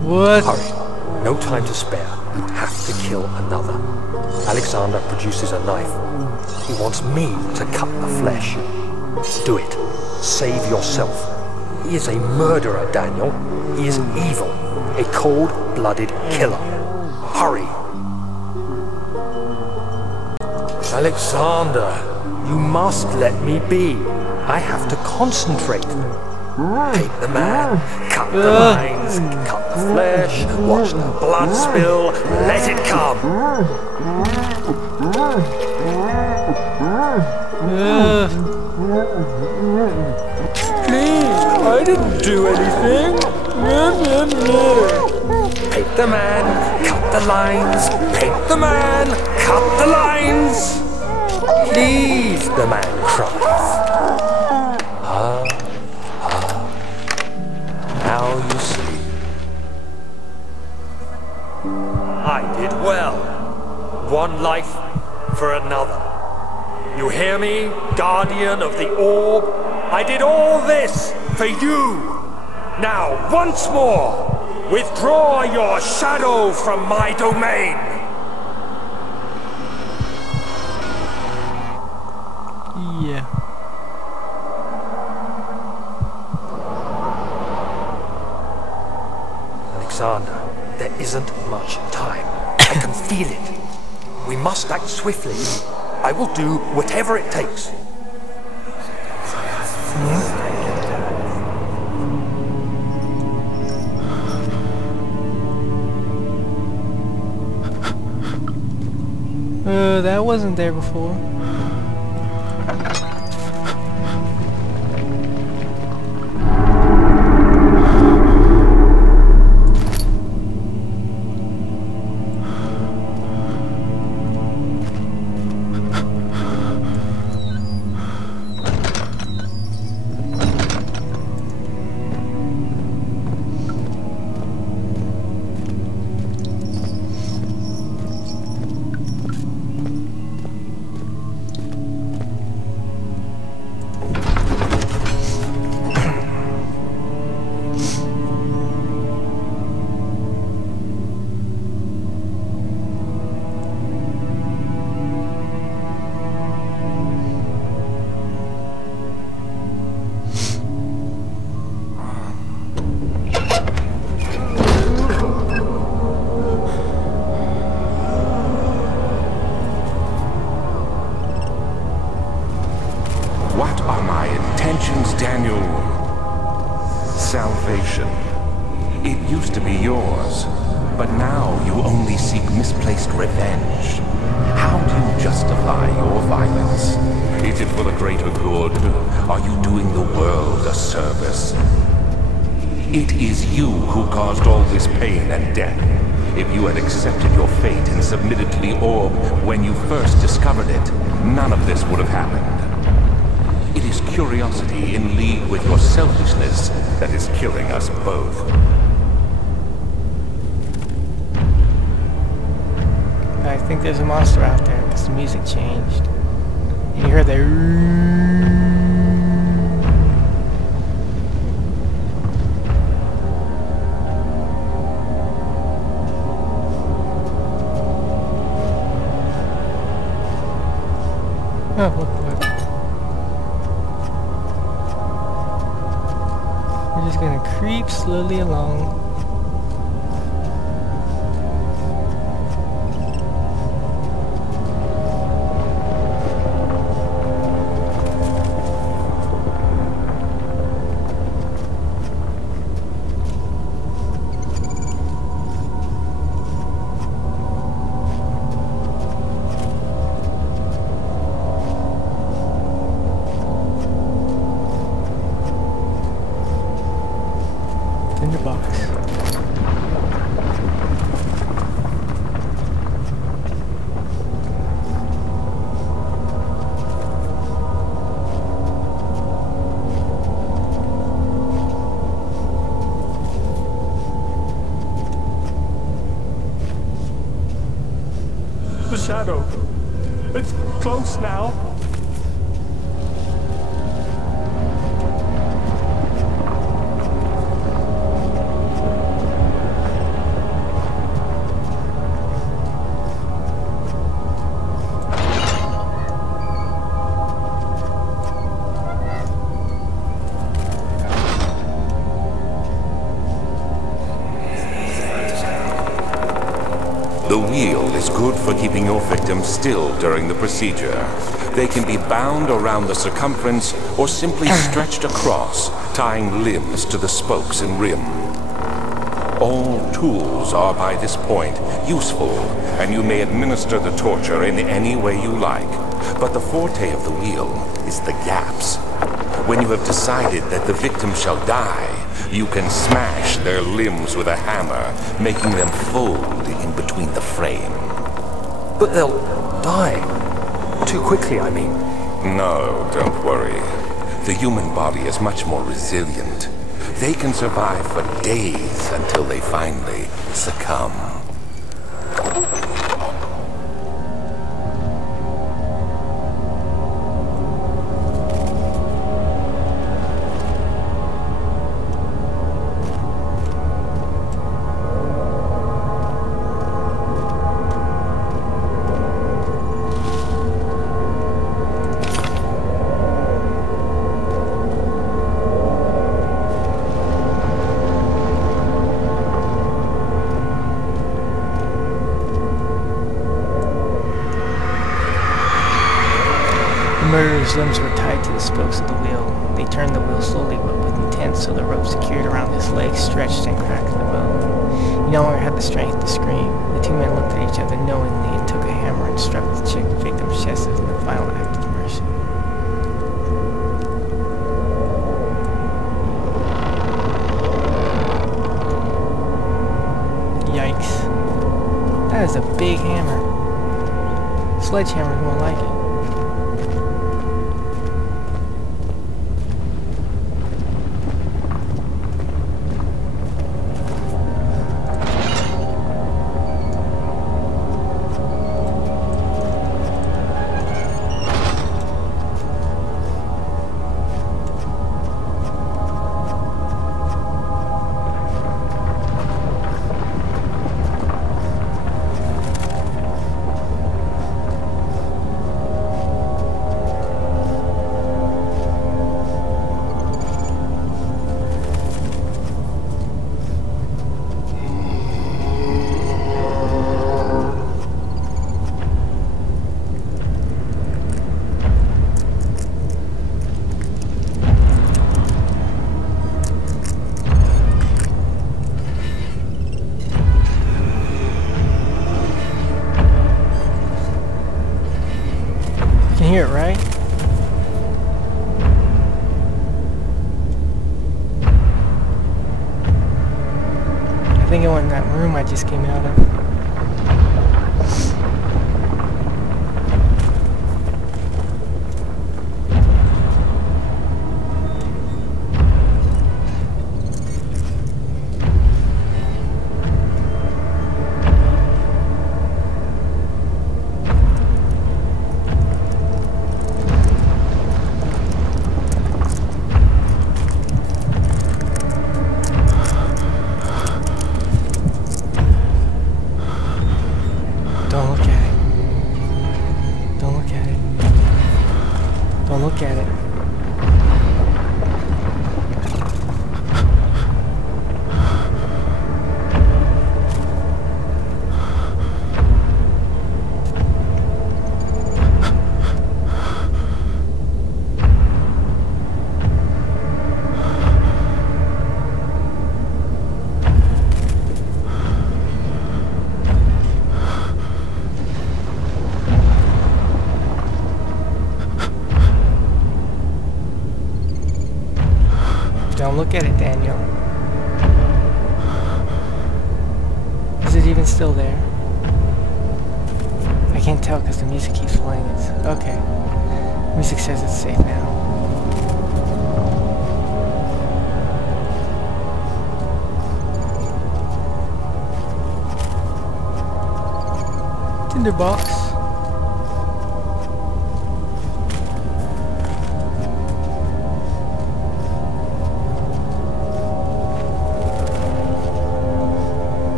What? Hurry. No time to spare. You have to kill another. Alexander produces a knife. He wants me to cut the flesh. Do it. Save yourself. He is a murderer, Daniel. He is evil. A cold-blooded killer. Hurry. Alexander, you must let me be. I have to concentrate. Take the man, cut the lines, cut the flesh, watch the blood spill, let it come. Please, I didn't do anything. Paint the man, cut the lines, paint the man, cut the lines. Please, the man cries. Now you see. I did well. One life for another. You hear me, guardian of the orb? I did all this for you. Now, once more, withdraw your shadow from my domain. Yeah. Alexander, there isn't much time. I can feel it. We must act swiftly. I will do whatever it takes. That wasn't there before. What are my intentions, Daniel? Salvation. It used to be yours, but now you only seek misplaced revenge. How do you justify your violence? Is it for the greater good? Are you doing the world a service? It is you who caused all this pain and death. If you had accepted your fate and submitted to the orb when you first discovered it, none of this would have happened. It is curiosity in league with your selfishness that is killing us both. I think there's a monster out there because the music changed. And you heard that. Oh, what? We're just gonna creep slowly along. In the box. The shadow. It's close now. The wheel is good for keeping your victim still during the procedure. They can be bound around the circumference or simply stretched across, tying limbs to the spokes and rim. All tools are by this point useful, and you may administer the torture in any way you like. But the forte of the wheel is the gaps. When you have decided that the victim shall die, you can smash their limbs with a hammer, making them fold in between the frame. But they'll die. Too quickly, I mean. No, don't worry. The human body is much more resilient. They can survive for days until they finally succumb. The murderer's limbs were tied to the spokes of the wheel. They turned the wheel slowly but with intent, so the rope secured around his legs stretched and cracked the wheel. He no longer had the strength to scream. The two men looked at each other knowingly and took a hammer and struck the victim's chest as in the final act of mercy. Yikes. That is a big hammer. Sledgehammer is more like it. Hear it, right? I think it went in that room I just came out of. Don't look at it. Don't look at it. Don't look at it. Don't look at it, Daniel. Is it even still there? I can't tell because the music keeps playing. It's okay. Music says it's safe now. Tinderbox.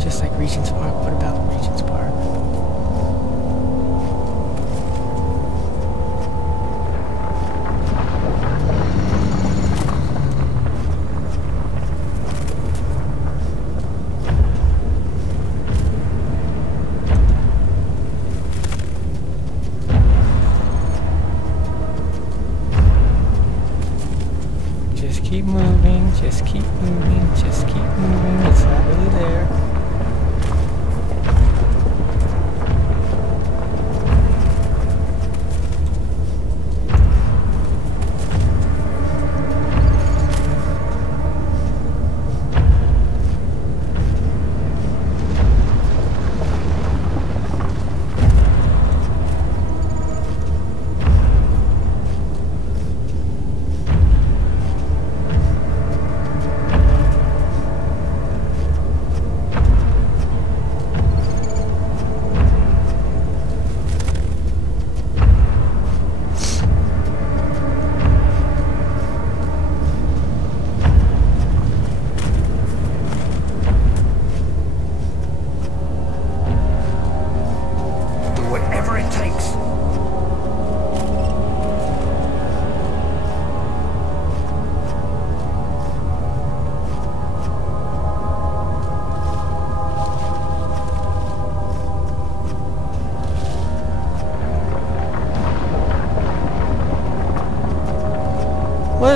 Just like Regent's Park. What about Regent's Park?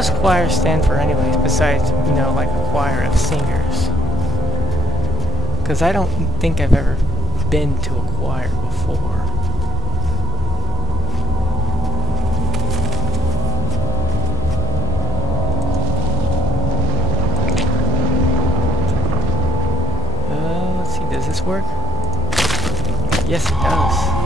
does choir stand for anyways, besides, you know, like a choir of singers? Because I don't think I've ever been to a choir before. Let's see, does this work? Yes, it does.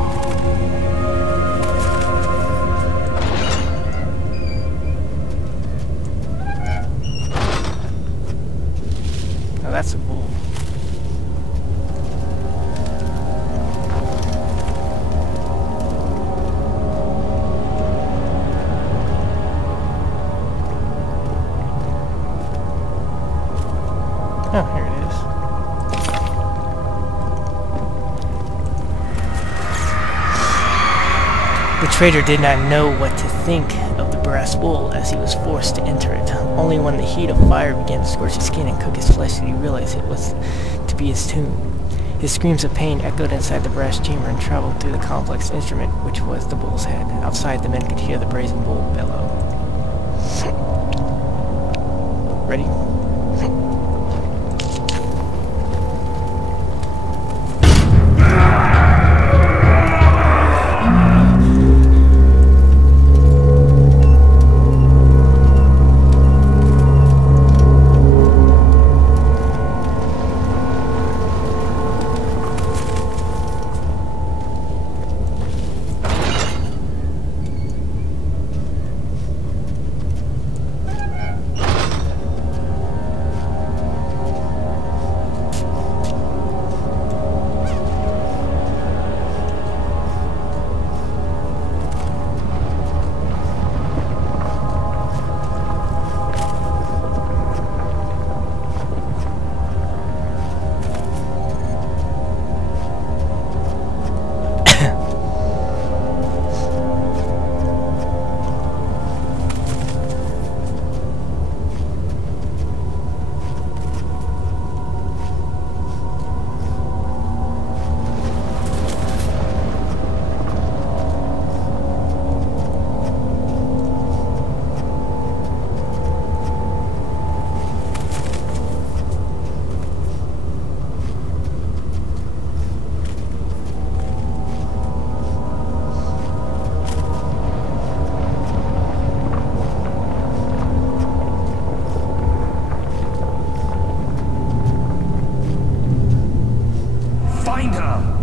Now that's a bull. Oh, here it is. The trader did not know what to think of the brass bull as he was forced to enter it. Only when the heat of fire began to scorch his skin and cook his flesh did he realize it was to be his tomb. His screams of pain echoed inside the brass chamber and traveled through the complex instrument which was the bull's head. Outside, the men could hear the brazen bull bellow. Ready? Find her!